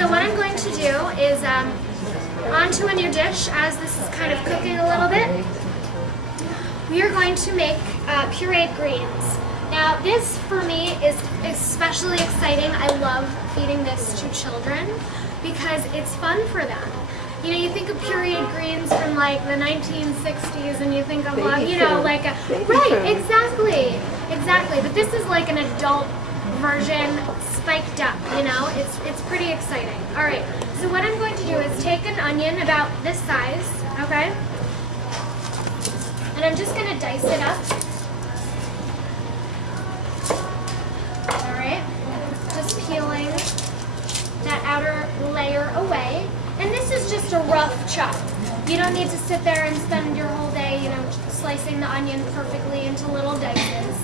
So what I'm going to do is onto a new dish, as this is kind of cooking a little bit, we are going to make pureed greens. Now this for me is especially exciting. I love feeding this to children because it's fun for them. You know, you think of pureed greens from like the 1960s and you think of, you know, like a, right, exactly. But this is like an adult version spiked up, you know, it's pretty exciting. All right, so what I'm going to do is take an onion about this size, okay? And I'm just gonna dice it up. All right, just peeling that outer layer away. And this is just a rough chop. You don't need to sit there and spend your whole day, you know, slicing the onion perfectly into little dices,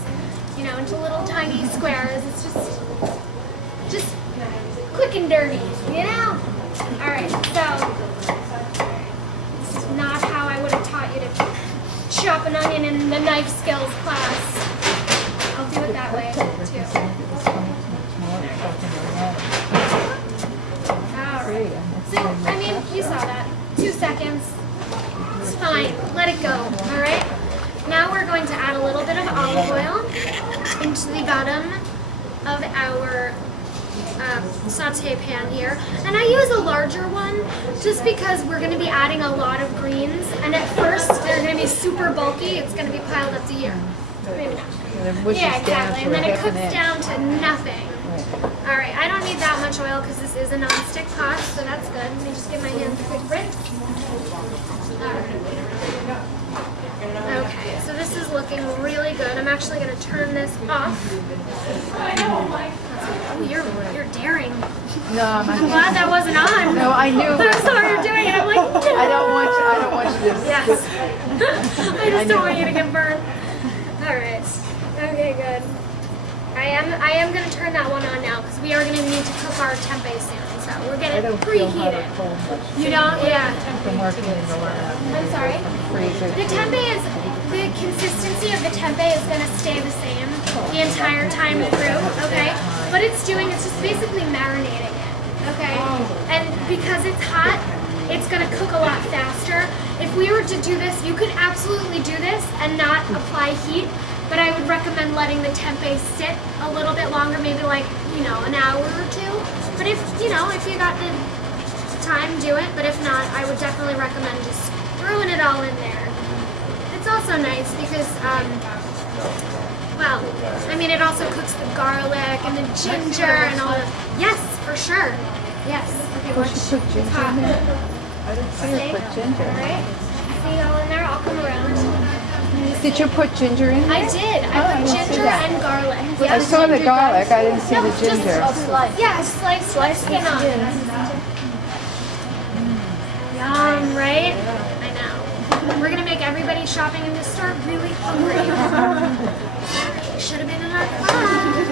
you know, into little tiny squares. It's just quick and dirty, you know? All right, so this is not how I would have taught you to chop an onion in the knife skills class. I'll do it that way too. All right. So, I mean, you saw that. 2 seconds. It's fine. Let it go. All right? Now we're going to add a little bit of olive oil into the bottom of our saute pan here. And I use a larger one just because we're going to be adding a lot of greens. And at first, they're going to be super bulky. It's going to be piled up to here. Maybe not. Yeah, exactly. And then it cooks down to nothing. All right, I don't need that much oil because this is a non-stick pot, so that's good. Let me just give my hands a quick rinse. Okay, so this is looking really good. I'm actually going to turn this off. Oh, you're daring. No, I'm glad that wasn't on. No, I knew. I saw her doing it. I'm like, no. I don't want you to. Yes. I just don't want you to get burned. All right. Okay, good. I am going to turn that one on now because we are going to need to cook our tempeh soon. So we're going to preheat it. You don't? Yeah. I'm working in the lab. I'm sorry? Freezer. The consistency of the tempeh is going to stay the same the entire time through, okay? What it's doing is just basically marinating it, okay? And because it's hot, it's going to cook a lot faster. If we were to do this, you could absolutely do this and not apply heat. But I would recommend letting the tempeh sit a little bit longer, maybe like, you know, an hour or two. But if, you know, if you got the time, do it. But if not, I would definitely recommend just throwing it all in there. It's also nice because, well, I mean, it also cooks the garlic and the ginger and all the, yes, for sure. Yes. Okay, watch. It's hot. I didn't see her put ginger. All right. See all in there? I'll come around. Did you put ginger in there? I did. I put ginger and garlic. Yeah, I saw the garlic. I didn't see the ginger. Yeah, slice the skin off. Yum, right? I know. We're gonna make everybody shopping in this store really hungry. Should have been in our class.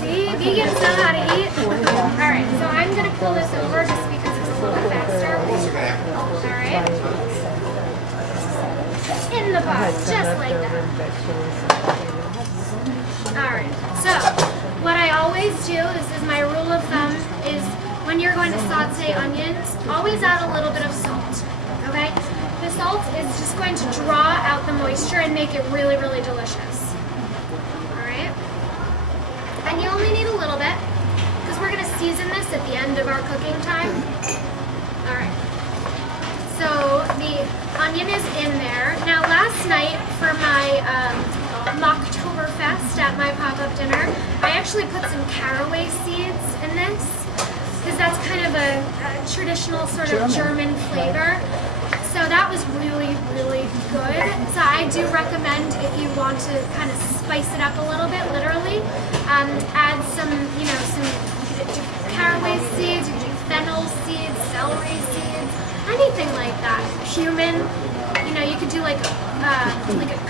See, vegans know how to eat. All right, so I'm gonna pull this over just because it's a little faster. All right. In the pot, just like that. Alright, so what I always do, this is my rule of thumb, is when you're going to saute onions, always add a little bit of salt, okay? The salt is just going to draw out the moisture and make it really, really delicious. Alright? And you only need a little bit, because we're going to season this at the end of our cooking time. Alright. So the onion is in there. Now last night for my Mocktoberfest at my pop-up dinner, I actually put some caraway seeds in this because that's kind of a traditional sort of German flavor. So that was really, really good. So I do recommend if you want to kind of spice it up a little bit, literally, add some, you know, you could do caraway seeds, you could do fennel seeds, celery seeds, anything like that. Cumin, you know, you could do like a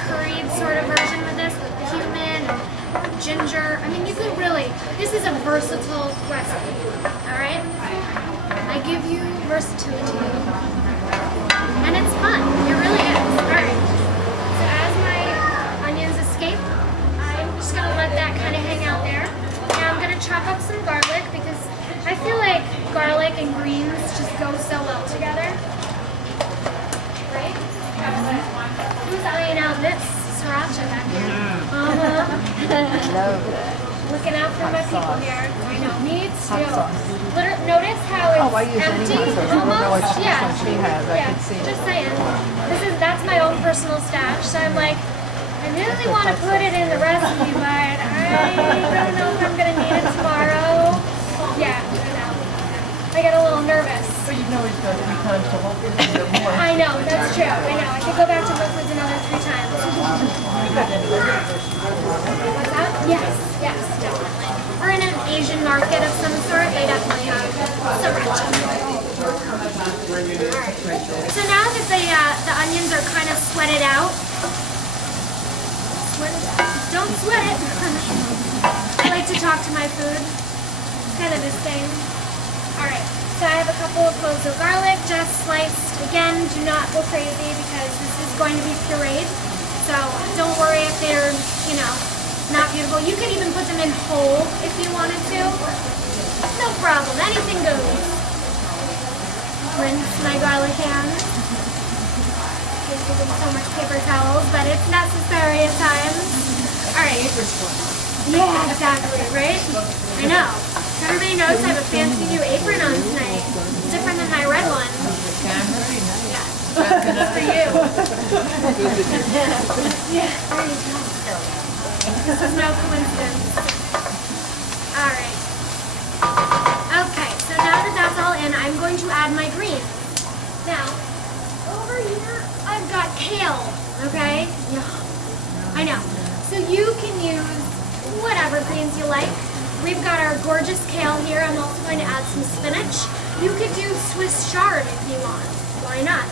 curried sort of version with this, with cumin and ginger. I mean, you could really, this is a versatile recipe, all right? I give you versatility. And it's fun, it really is. All right, so as my onions escape, I'm just gonna let that kind of hang out there. Now I'm gonna chop up some garlic because I feel like and greens just go so well together. Right? Who's eyeing out this sriracha back here? Love that. Looking out for my people sauce. here. I know, me too. sauce. Notice how it's Oh, I use any empty hot sauce. I don't know almost? which Yeah. one she has. I Yeah, can see. just saying. That's my own personal stash. So I'm like, I really want to put it in the recipe, but I don't know if I'm gonna need it tomorrow. Yeah, I know. I get a little nervous. But you can always go 3 times to Whole Foods and get more. I know, that's true. I know. I could go back to Whole Foods another 3 times. What's that? Yes, definitely. Or in an Asian market of some sort, they definitely have sriracha. Alright. So now that the onions are kind of sweated out, don't sweat it. I like to talk to my food. It's kind of this thing. Alright, so I have a couple of cloves of garlic just sliced. Again, do not go crazy because this is going to be pureed. So don't worry if they're, not beautiful. You could even put them in whole if you wanted to. No problem, anything goes. Rinse my garlic hands. Using so much paper towels, but it's necessary at times. Alright. Yeah, exactly, right? I know. Everybody knows I have a fancy new apron on tonight. Different than my red one. Yeah. That's for you. Yeah, there you go. This is no coincidence. Alright. Okay, so now that that's all in, I'm going to add my greens. Now, over here, I've got kale, okay? Yeah. I know. So you can use whatever greens you like. We've got our gorgeous kale here. I'm also going to add some spinach. You could do Swiss chard if you want. Why not?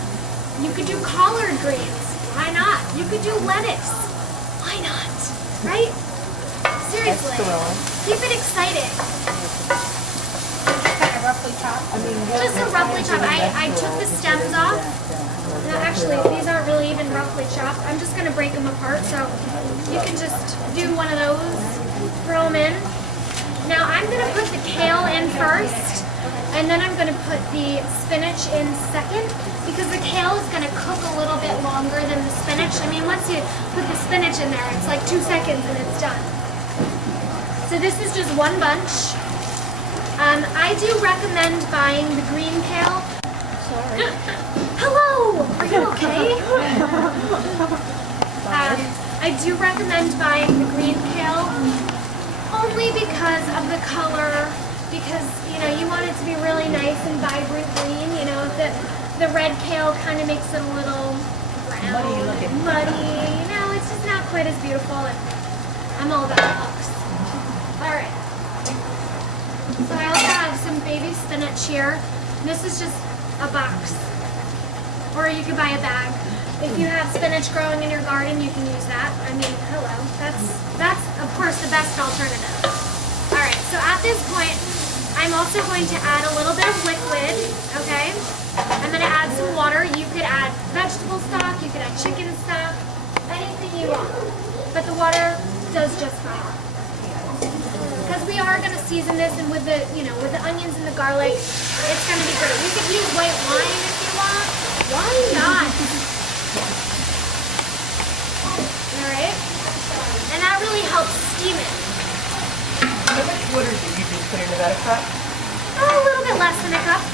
You could do collard greens. Why not? You could do lettuce. Why not? Right? Seriously. Keep it exciting. Just a roughly chop. I took the stems off. No, actually, these aren't really even roughly chopped. I'm just going to break them apart, so you can just do one of those, throw them in. Now I'm going to put the kale in first, and then I'm going to put the spinach in second, because the kale is going to cook a little bit longer than the spinach. I mean, once you put the spinach in there, it's like 2 seconds and it's done. So this is just one bunch. I do recommend buying the green kale. Sorry. Hello! Are you okay? I do recommend buying the green kale only because of the color, because you want it to be really nice and vibrant green. The red kale kind of makes it a little brown, muddy. It's just not quite as beautiful. And I'm all about looks. All right. So I also have some baby spinach here. This is just a box, or you could buy a bag. If you have spinach growing in your garden, you can use that. I mean, hello, that's of course the best alternative. All right, so at this point, I'm also going to add a little bit of liquid, okay? I'm gonna add some water. You could add vegetable stock, you could add chicken stock, anything you want. But the water does just fine. Because we are gonna season this, and with the, with the onions and the garlic, it's gonna be great. You could use white wine if you want. Why not? Alright. And that really helps steam it. How much water do you just put in about a cup? Oh, a little bit less than a cup.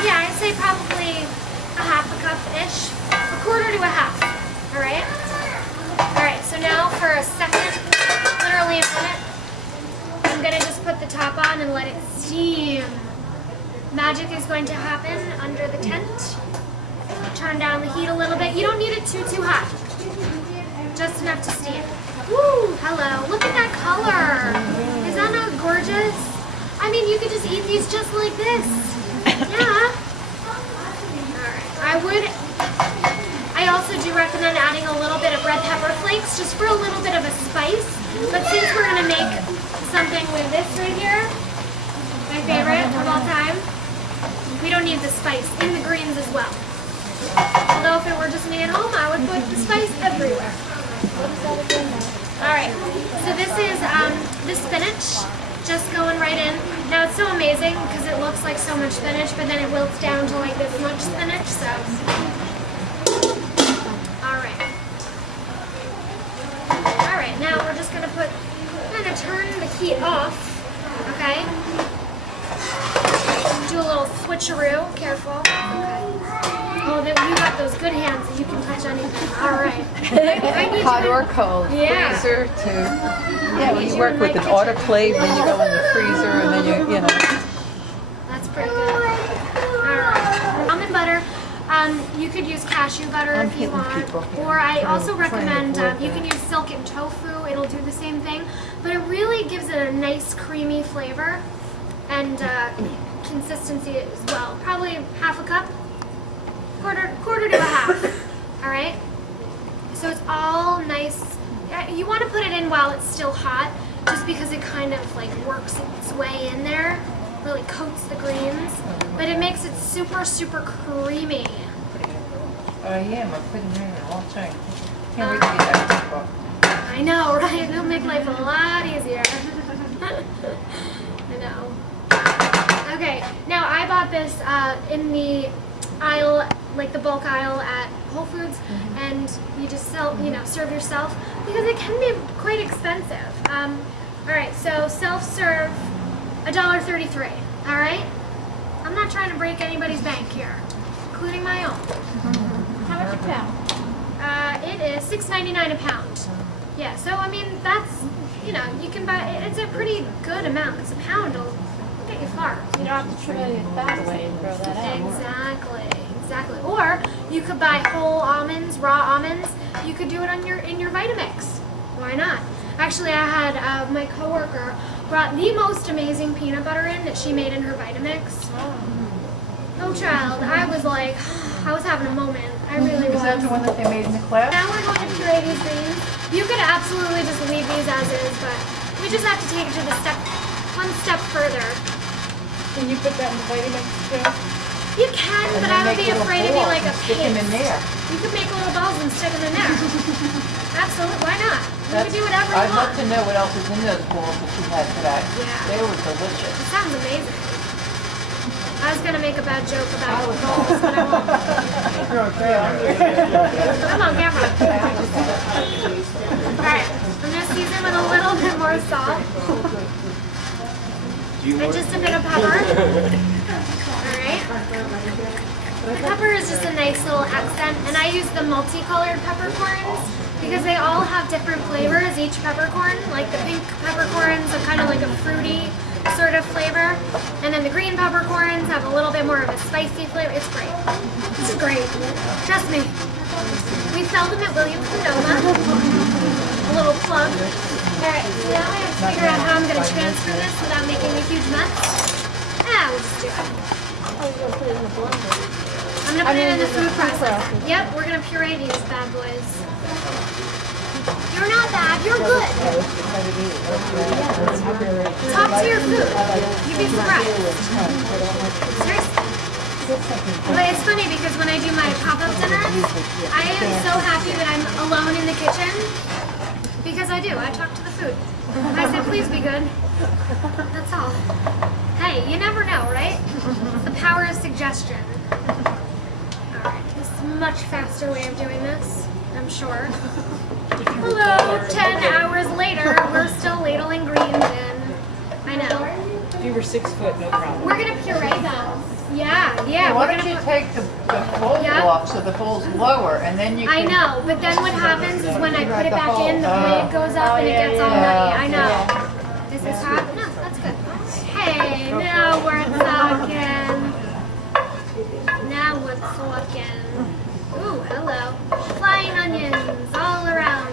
Yeah, I'd say probably a half a cup-ish. A quarter to a half. Alright? Alright, so now for a second, literally a minute, I'm gonna just put the top on and let it steam. Magic is going to happen under the tent. Turn down the heat a little bit. You don't need it too hot. Just enough to steam. Woo! Hello. Look at that color. Is that not gorgeous? I mean, you could just eat these just like this. Yeah. Alright. I also do recommend adding a little bit of red pepper flakes just for a little bit of a spice. But since we're going to make something with this right here, my favorite of all time, we don't need the spice in the greens as well. Although if it were just me at home, I would put the spice everywhere. Alright, so this is the spinach. just going right in. Now it's so amazing because it looks like so much spinach, but then it wilts down to like this much spinach, so. Alright. Alright, now we're just gonna kind of turn the heat off, okay? Do a little switcheroo, careful. Okay. Oh, you got those good hands that you can touch anything. Alright. I need Hot you or cold, Yeah. freezer to. Yeah, when you work with an autoclave, then you go in the freezer, and then you know. That's pretty good. Alright. Almond butter. You could use cashew butter if you want. Or I also recommend you can use silken tofu. It'll do the same thing. But it really gives it a nice creamy flavor and consistency as well. Probably half a cup. Quarter to a half. Alright? So it's all nice. You want to put it in while it's still hot, just because it kind of like works its way in there, really coats the greens, but it makes it super, super creamy. Yeah, we're putting it in a long time. Can't wait to get that book. I know, right? It'll make life a lot easier. I know. Okay, now I bought this in the aisle, like the bulk aisle at Whole Foods, and you just serve yourself because it can be quite expensive. All right, so self-serve, $1.33. All right, I'm not trying to break anybody's bank here, including my own. How much a pound? It is $6.99 a pound. Yeah, so I mean that's you can buy. It's a pretty good amount because a pound will get you far. You don't have to trim any fat away and throw that out. Exactly. Or you could buy whole almonds, raw almonds. You could do it on in your Vitamix. Why not? Actually, I had my coworker brought the most amazing peanut butter in that she made in her Vitamix. Oh, child, I was like, I was having a moment. I really was. Is that the one that they made in the class? Now we're going to puree these greens. You could absolutely just leave these as is, but we just have to take it to one step further. Can you put that in the Vitamix too? You can, And but then I would make be little afraid it'd be balls like a and stick them in paste. there. You could make little balls and stick them in there. Absolutely, why not? You could do whatever you I'd love want. to know what else is in those balls that you had today. Yeah. They were delicious. It sounds amazing. I was gonna make a bad joke about balls, but I won't. I'm on camera. Alright, I'm gonna season with a little bit more salt. And just a bit of pepper. Alright. The pepper is just a nice little accent, and I use the multicolored peppercorns because they all have different flavors, each peppercorn. Like the pink peppercorns are kind of like a fruity sort of flavor, and then the green peppercorns have a little bit more of a spicy flavor. It's great. It's great. Trust me. We sell them at Williams Sonoma. A little plug. Alright, so now I have to figure out how I'm going to transfer this without making a huge mess. We'll just do it. Oh, you're gonna put it in the blender. I'm going to put it in the food processor. Yep, we're going to puree these bad boys. You're not bad, you're good. Talk to your food. You'd be surprised. Seriously. But it's funny because when I do my pop-up dinners, I am so happy that I'm alone in the kitchen because I do. I talk to the food. I said, please be good. That's all. Hey, you never know, right? It's the power of suggestion. Alright, this is a much faster way of doing this, I'm sure. Hello, 10 hours later, we're still ladling greens in. I know. If you were 6 foot, no problem. We're gonna puree them. Yeah, Why we're don't you gonna take the bowl Yeah. off so the bowl's lower, and then you I can... know, but then what happens is when I put it back in, the blade goes up and it gets all nutty. I know. Is this hot? No, that's good. Hey, now we're talking. Now we're talking. Ooh, hello. Flying onions all around.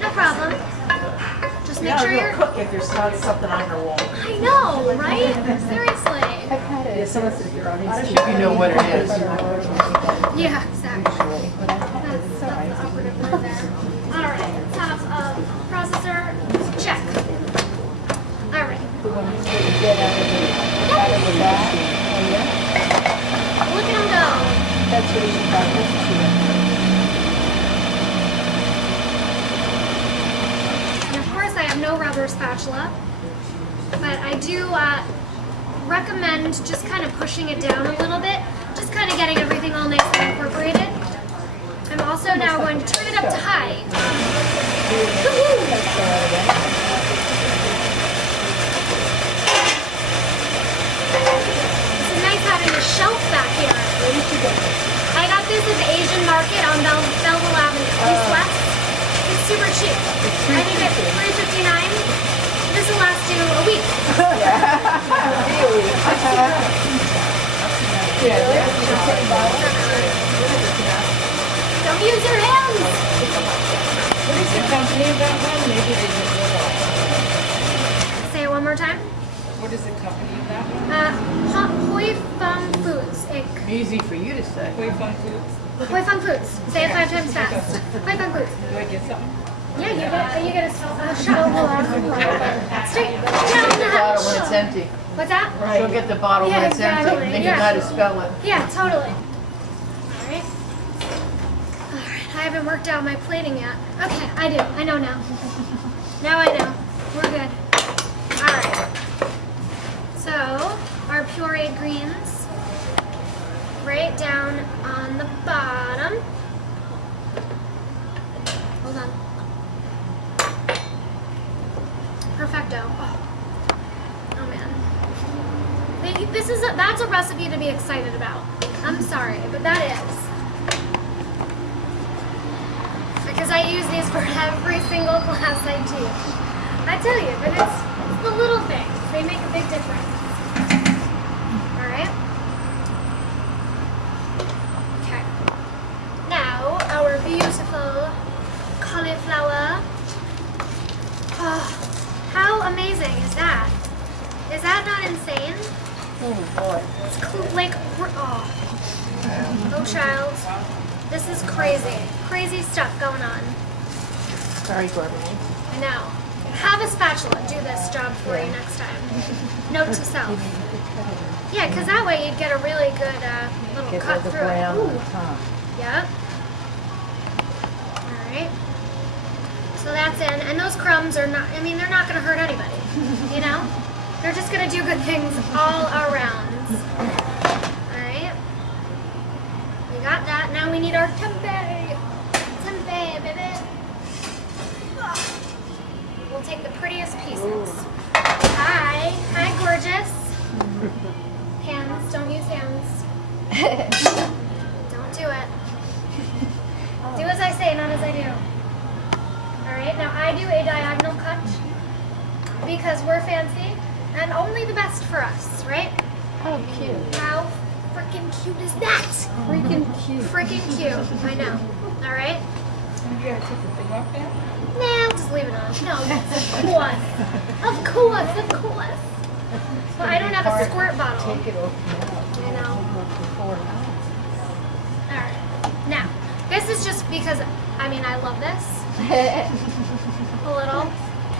No problem. Just make sure you're... cook if there's not something on your wall. I know, right? Seriously. If you know what it is. Yeah, exactly. That's the operative word there. Alright, top of processor, check. Alright. Look at them go. And of course I have no rubber or spatula. But I do recommend just kind of pushing it down a little bit, just kind of getting everything all nice and incorporated. I'm also now going to turn it up to high. It's nice having a shelf back here. I got this at the Asian market on Belleville Avenue, East West. It's super cheap. I think it's $3.59. This will last you a week. Don't use your hands. What is the company of that one? Maybe they just realized. Say it one more time. What is the company of that one? Hoi Fung Foods, Inc. Easy for you to say. Way Fun Foods. Hoi Fung Foods. Say it 5 times fast. Hoi Fung Foods. Do I get something? Yeah, you get a shot. Straight down the Bottle when it's hatch. empty. What's that? She'll get the bottle Yeah, when it's empty. exactly. Then you Yeah. know how to spell it. Yeah, totally. Alright. Alright, I haven't worked out my plating yet. Okay, I do. I know now. Now I know. We're good. Alright. So, our pureed greens right down on the bottom. Hold on. Perfecto. Oh man. That's a recipe to be excited about. I'm sorry, but that is. Because I use these for every single class I teach. I tell you, but it's the little things. They make a big difference. Alright? Okay. Now, our beautiful cauliflower. Oh, how amazing is that? Is that not insane? Oh boy. It's like, oh child, this is crazy. Crazy stuff going on. Very gourmet. I know. Have a spatula do this job for you next time. Note to self. Yeah, because that way you'd get a really good little Get cut the through brown it. on Ooh. the top. Yep. Alright. So that's in. And those crumbs are not, I mean, they're not going to hurt anybody. You know? They're just going to do good things all around. Alright. We got that. Now we need our tempeh. Tempeh, baby. Ugh. We'll take the prettiest pieces. Hi. Hi, gorgeous. Hands. Don't use hands. Don't do it. Do as I say, not as I do. Alright, now I do a diagonal cut because we're fancy and only the best for us, right? Oh, cute. How freaking cute is that? Freaking cute. Freaking cute. I know. Alright? You gotta take the thing off there? Nah, I'll just leave it on. No, of course. Of course, of course. Well, I don't have a squirt bottle. Take it off now. I know. Before. Alright. Now, this is just because, I mean, I love this. A little.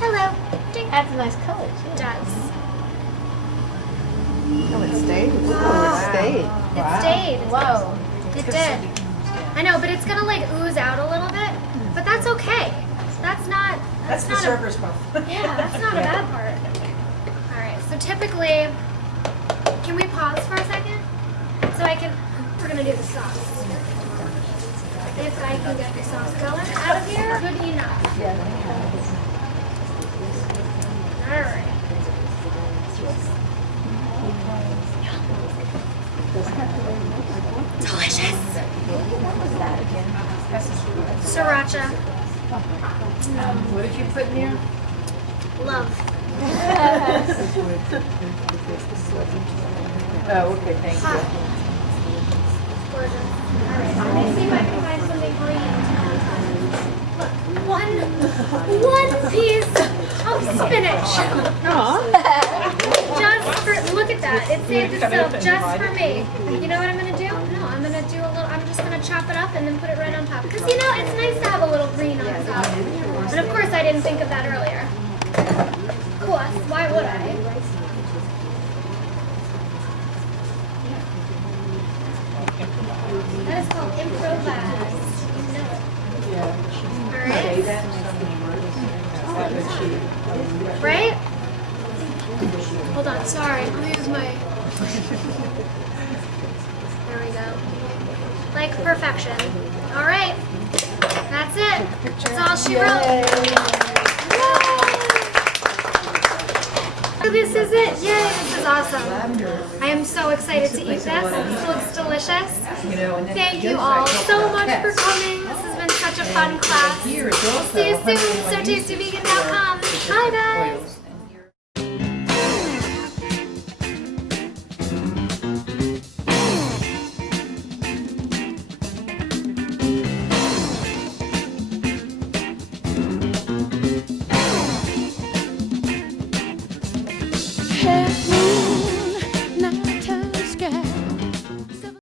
Hello. Ding. That's a nice color, too. It does. Oh, it stayed. Oh, it stayed. It stayed. Whoa. It did. I know, but it's gonna like ooze out a little bit. But that's okay. That's not. That's the not server's part. Yeah, that's not a bad part. All right. So typically, can we pause for a second? So I can. We're gonna do the sauce. If I can get the sauce going out of here, good enough. All right. Delicious. Sriracha. What did you put in here? Love. Oh, okay, thank Hot. you. Gorgeous. Alright, let me see if I can find something green. Look, one piece of spinach. Just for, look at that. It saved itself just for me. You know what I'm gonna do? No, I'm gonna do a little, I'm just gonna chop it up and then put it right on top. Because you know, it's nice to have a little green on top. But of course I didn't think of that earlier. Of course, why would I? That is called improvise. You know it. Alright. use my. There we go. Like perfection. All right. That's it. That's all she wrote. Yay. So this is it. Yay, this is awesome. I am so excited to eat this. This looks delicious. Thank you all so much for coming. This has been such a fun class. See you soon. SoTastyVegan.com. Bye guys.